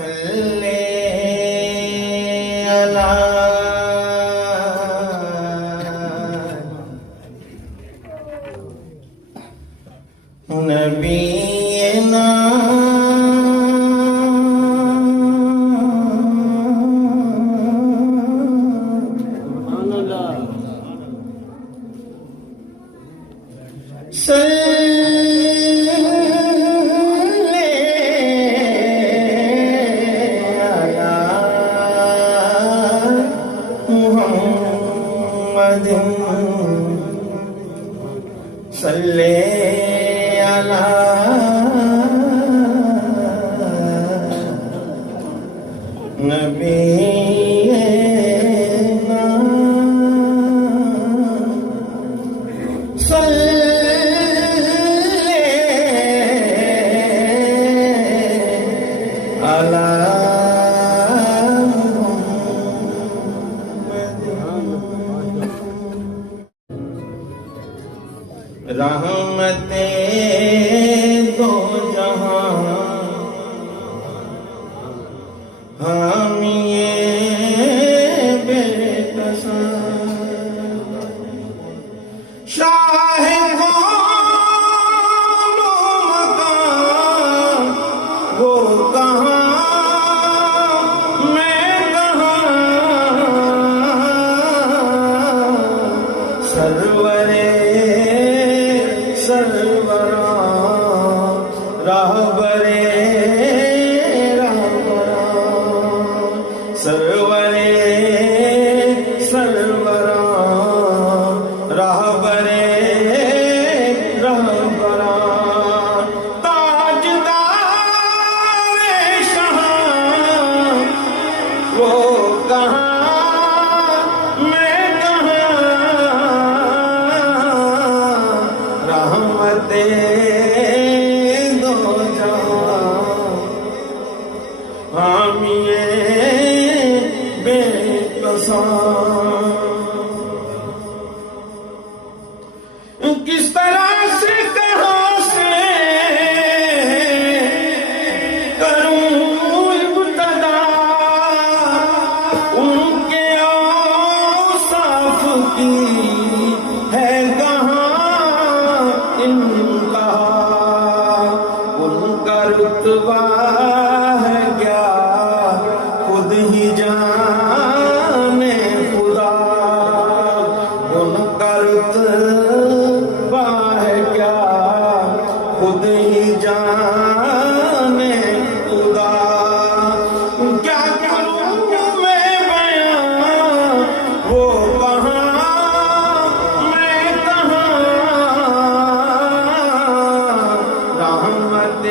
صلی علی نبینا صلی علی نبینا صلی علی رحمت دو جہاں حامی بے کساں شاہ کون و مکان وہ کہاں میں کہاں سرورے سروران راہبرے راہبران سرورے سروران راہبرے راہبران تاجدار شہاں وہ کہاں میں کہاں رحمت دو جہاں حامی بے کساں کس طرح سے کہاں سے کروں ابتدا ان کے اوصاف کی ہے کہاں انتہا ان کا رتبہ ہے کیا خود ہی جانے خدا ان کا رتبہ ہے کیا خود ہی جانے خدا کیا کروں میں بیان وہ کہاں میں کہاں رحمت